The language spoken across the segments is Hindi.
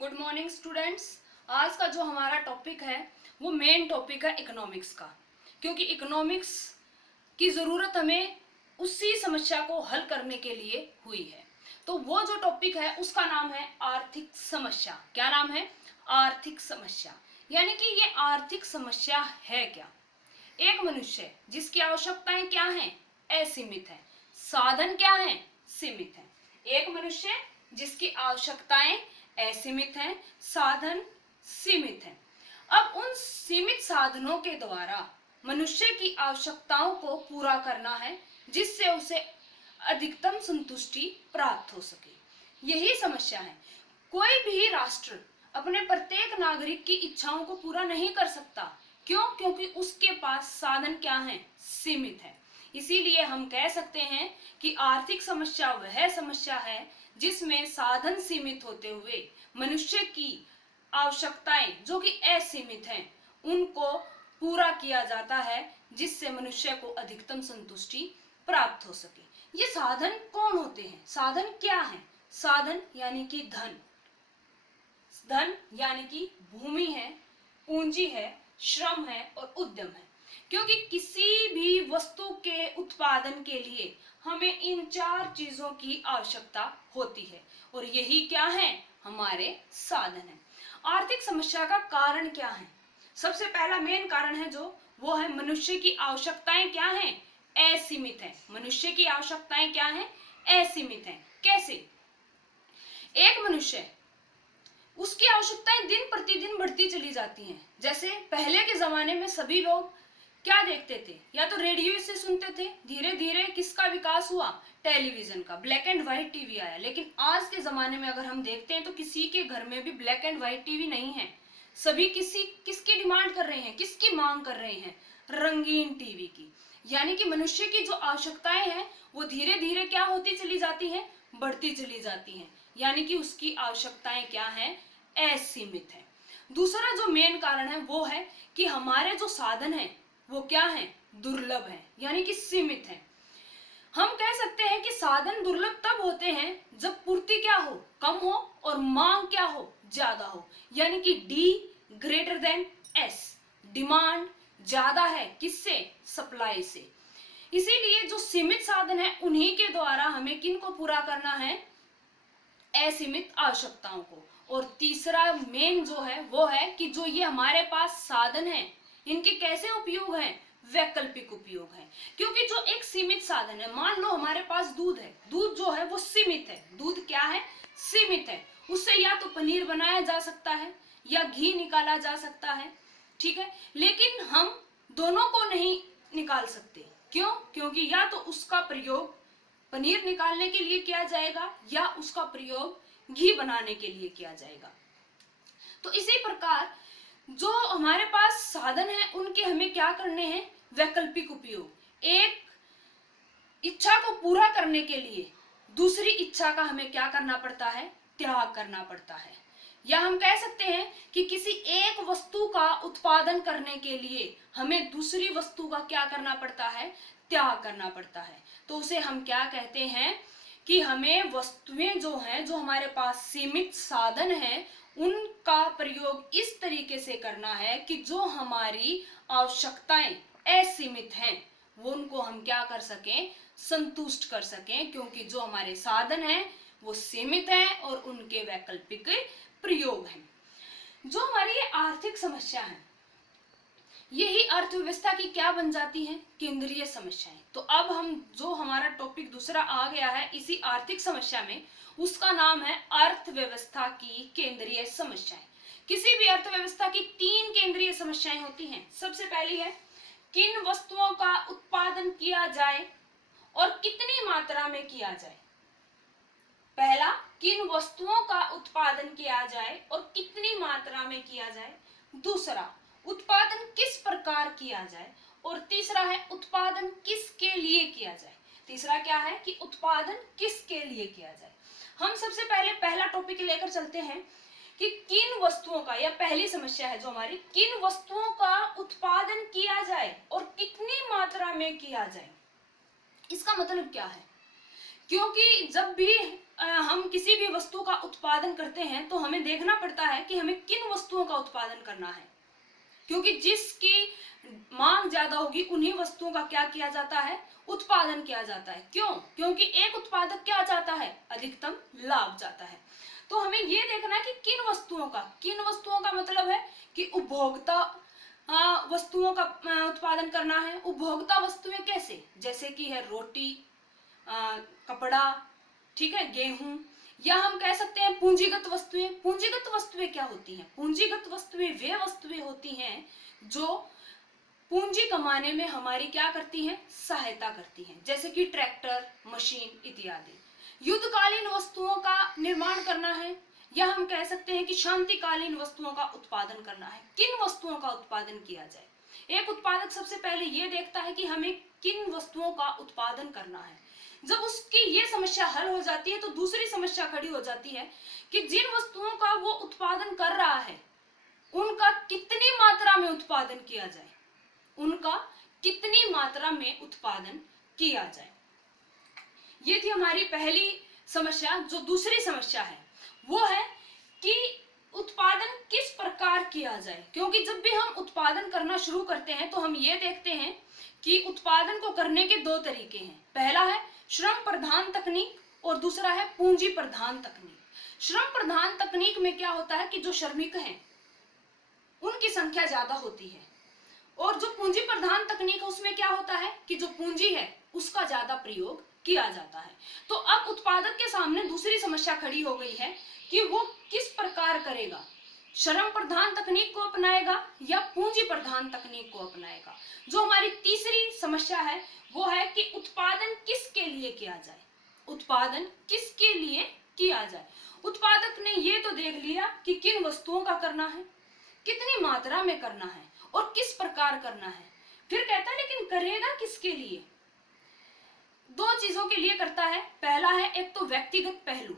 Good morning students. आज का जो हमारा टॉपिक है वो मेन टॉपिक है इकोनॉमिक्स का, क्योंकि इकोनॉमिक्स की ज़रूरत हमें उसी समस्या को हल करने के लिए हुई है। तो वो जो टॉपिक है उसका नाम है आर्थिक समस्या। क्या नाम है? आर्थिक समस्या। यानी कि ये आर्थिक समस्या है क्या? एक मनुष्य जिसकी आवश्यकताएं क्या हैं? असीमित है। साधन क्या हैं? सीमित है। एक मनुष्य जिसकी आवश्यकताएं असीमित हैं, साधन सीमित हैं। अब उन सीमित साधनों के द्वारा मनुष्य की आवश्यकताओं को पूरा करना है, जिससे उसे अधिकतम संतुष्टि प्राप्त हो सके। यही समस्या है। कोई भी राष्ट्र अपने प्रत्येक नागरिक की इच्छाओं को पूरा नहीं कर सकता। क्यों? क्योंकि उसके पास साधन क्या हैं? सीमित है। इसीलिए हम कह सकते हैं कि आर्थिक समस्या वह समस्या है जिसमें साधन सीमित होते हुए मनुष्य की आवश्यकताएं जो कि असीमित हैं उनको पूरा किया जाता है, जिससे मनुष्य को अधिकतम संतुष्टि प्राप्त हो सके। ये साधन कौन होते हैं? साधन क्या है? साधन यानी कि धन। धन यानी कि भूमि है, पूंजी है, श्रम है और उद्यम है। क्योंकि किसी भी वस्तु के उत्पादन के लिए हमें इन चार चीजों की आवश्यकता होती है, और यही क्या है? हमारे साधन है। आर्थिक समस्या का कारण क्या है? सबसे पहला मेन कारण है जो वो है मनुष्य की आवश्यकताएं क्या हैं? असीमित है। मनुष्य की आवश्यकताएं क्या हैं? असीमित है। कैसे? एक मनुष्य, उसकी आवश्यकताएं दिन प्रतिदिन बढ़ती चली जाती हैं। जैसे पहले के जमाने में सभी लोग क्या देखते थे? या तो रेडियो से सुनते थे। धीरे धीरे किसका विकास हुआ? टेलीविजन का। ब्लैक एंड व्हाइट टीवी आया। लेकिन आज के जमाने में अगर हम देखते हैं तो किसी के घर में भी ब्लैक एंड व्हाइट टीवी नहीं है। सभी किसकी डिमांड कर रहे हैं? किसकी मांग कर रहे हैं? रंगीन टीवी की। यानी कि मनुष्य की जो आवश्यकताएं हैं वो धीरे धीरे क्या होती चली जाती हैं? बढ़ती चली जाती हैं। यानी कि उसकी आवश्यकताएं क्या हैं? असीमित है। दूसरा जो मेन कारण है वो है कि हमारे जो साधन हैं वो क्या है? दुर्लभ है, यानी कि सीमित है। हम कह सकते हैं कि साधन दुर्लभ तब होते हैं जब पूर्ति क्या हो? कम हो, और मांग क्या हो? ज्यादा हो। यानी कि D greater than S. Demand ज्यादा है किससे? सप्लाई से। इसीलिए जो सीमित साधन है उन्हीं के द्वारा हमें किन को पूरा करना है? असीमित आवश्यकताओं को। और तीसरा मेन जो है वो है कि जो ये हमारे पास साधन है इनके कैसे उपयोग हैं? वैकल्पिक उपयोग है। क्योंकि जो एक सीमित साधन है, मान लो हमारे पास दूध है। दूध जो है वो सीमित है। दूध क्या है? सीमित है। उससे या तो पनीर बनाया जा सकता है या घी निकाला जा सकता है, ठीक है। लेकिन हम दोनों को नहीं निकाल सकते। क्यों? क्योंकि या तो उसका प्रयोग पनीर निकालने के लिए किया जाएगा या उसका प्रयोग घी बनाने के लिए किया जाएगा। तो इसी प्रकार जो हमारे पास साधन है उनके हमें क्या करने हैं? वैकल्पिक उपयोग। एक इच्छा को पूरा करने के लिए दूसरी इच्छा का हमें क्या करना पड़ता है? त्याग करना पड़ता है। या हम कह सकते हैं कि किसी एक वस्तु का उत्पादन करने के लिए हमें दूसरी वस्तु का क्या करना पड़ता है? त्याग करना पड़ता है। तो उसे हम क्या कहते हैं कि हमें वस्तुएं जो हैं, जो हमारे पास सीमित साधन हैं, उनका प्रयोग इस तरीके से करना है कि जो हमारी आवश्यकताएं असीमित हैं वो उनको हम क्या कर सकें? संतुष्ट कर सकें। क्योंकि जो हमारे साधन हैं वो सीमित हैं और उनके वैकल्पिक प्रयोग हैं। जो हमारी ये आर्थिक समस्या है, यही अर्थव्यवस्था की क्या बन जाती है? केंद्रीय समस्याएं। तो अब हम जो हमारा टॉपिक दूसरा आ गया है इसी आर्थिक समस्या में, उसका नाम है अर्थव्यवस्था की केंद्रीय समस्याएं। किसी भी अर्थव्यवस्था की तीन केंद्रीय समस्याएं होती हैं। सबसे पहली है किन वस्तुओं का उत्पादन किया जाए और कितनी मात्रा में किया जाए। पहला, किन वस्तुओं का उत्पादन किया जाए और कितनी मात्रा में किया जाए। दूसरा, उत्पादन किस प्रकार किया जाए। और तीसरा है उत्पादन किसके लिए किया जाए। तीसरा क्या है कि उत्पादन किसके लिए किया जाए। हम सबसे पहले पहला टॉपिक लेकर चलते हैं कि किन वस्तुओं का, या पहली समस्या है जो हमारी, किन वस्तुओं का उत्पादन किया जाए और कितनी मात्रा में किया जाए। इसका मतलब क्या है? क्योंकि जब भी हम किसी भी वस्तु का उत्पादन करते हैं तो हमें देखना पड़ता है कि हमें किन वस्तुओं का उत्पादन करना है, क्योंकि जिसकी मांग ज्यादा होगी उन्हीं वस्तुओं का क्या किया जाता है, उत्पादन किया जाता है। क्यों? क्योंकि एक उत्पादक क्या चाहता है, अधिकतम लाभ चाहता है। तो हमें ये देखना है कि किन वस्तुओं का मतलब है कि उपभोक्ता वस्तुओं का उत्पादन करना है। उपभोक्ता वस्तुएं कैसे, जैसे कि है रोटी, कपड़ा, ठीक है, गेहूं, या हम कह सकते हैं पूंजीगत वस्तुएं। पूंजीगत वस्तुएं क्या होती हैं? पूंजीगत वस्तुएं वे वस्तुएं होती हैं जो पूंजी कमाने में हमारी क्या करती हैं, सहायता करती हैं, जैसे कि ट्रैक्टर, मशीन इत्यादि। युद्धकालीन वस्तुओं का निर्माण करना है, या हम कह सकते हैं कि शांतिकालीन वस्तुओं का उत्पादन करना है। किन वस्तुओं का उत्पादन किया जाए? एक उत्पादक सबसे पहले ये देखता है कि हमें किन वस्तुओं का उत्पादन करना है। जब उसकी ये समस्या हल हो जाती है तो दूसरी समस्या खड़ी हो जाती है कि जिन वस्तुओं का वो उत्पादन कर रहा है उनका कितनी मात्रा में उत्पादन किया जाए, उनका कितनी मात्रा में उत्पादन किया जाए। ये थी हमारी पहली समस्या। जो दूसरी समस्या है वो है कि उत्पादन किस प्रकार किया जाए, क्योंकि जब भी हम उत्पादन करना शुरू करते हैं तो हम ये देखते हैं कि उत्पादन को करने के दो तरीके हैं। पहला है श्रम प्रधान तकनीक और दूसरा है पूंजी प्रधान तकनीक। श्रम प्रधान तकनीक में क्या होता है कि जो श्रमिक हैं उनकी संख्या ज्यादा होती है, और जो पूंजी प्रधान तकनीक है उसमें क्या होता है कि जो पूंजी है उसका ज्यादा प्रयोग किया जाता है। तो अब उत्पादक के सामने दूसरी समस्या खड़ी हो गई है कि वो किस प्रकार करेगा, श्रम प्रधान तकनीक को अपनाएगा या पूंजी प्रधान तकनीक को अपनाएगा। जो हमारी तीसरी समस्या है वो है कि उत्पादन किसके लिए किया जाए, उत्पादन किसके लिए किया जाए। उत्पादक ने ये तो देख लिया कि किन वस्तुओं का करना है, कितनी मात्रा में करना है और किस प्रकार करना है, फिर कहता है लेकिन करेगा किसके लिए। दो चीजों के लिए करता है। पहला है एक तो व्यक्तिगत पहलू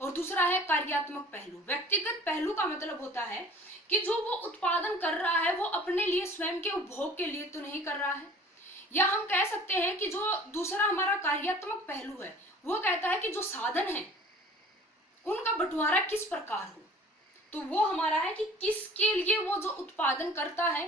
और दूसरा है कार्यात्मक पहलू। व्यक्तिगत पहलू का मतलब होता है कि जो वो उत्पादन कर रहा है वो अपने लिए स्वयं के उपभोग के लिए तो नहीं कर रहा है, या हम कह सकते हैं कि जो दूसरा हमारा कार्यात्मक पहलू है वो कहता है कि जो साधन है उनका बंटवारा किस प्रकार हो। तो वो हमारा है कि किसके लिए वो जो उत्पादन करता है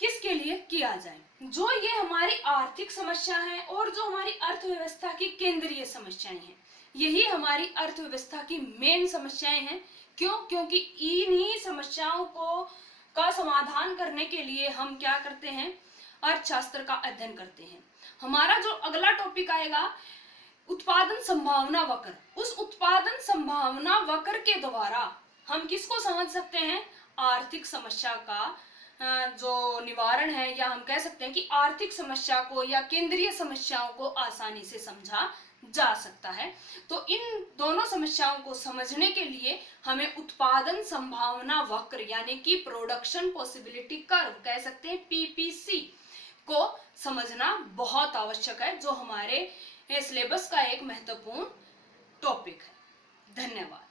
किसके लिए किया जाए। जो ये हमारी आर्थिक समस्या है और जो हमारी अर्थव्यवस्था की केंद्रीय समस्याएं हैं, यही हमारी अर्थव्यवस्था की मेन समस्याएं हैं। क्यों? क्योंकि इन्हीं समस्याओं को का समाधान करने के लिए हम क्या करते हैं, अर्थशास्त्र का अध्ययन करते हैं। हमारा जो अगला टॉपिक आएगा उत्पादन संभावना वक्र। उस उत्पादन संभावना वक्र के द्वारा हम किसको समझ सकते हैं, आर्थिक समस्या का जो निवारण है, या हम कह सकते हैं कि आर्थिक समस्या को या केंद्रीय समस्याओं को आसानी से समझा जा सकता है। तो इन दोनों समस्याओं को समझने के लिए हमें उत्पादन संभावना वक्र यानी कि प्रोडक्शन पॉसिबिलिटी कर्व कह सकते हैं, पीपीसी को समझना बहुत आवश्यक है, जो हमारे सिलेबस का एक महत्वपूर्ण टॉपिक है। धन्यवाद।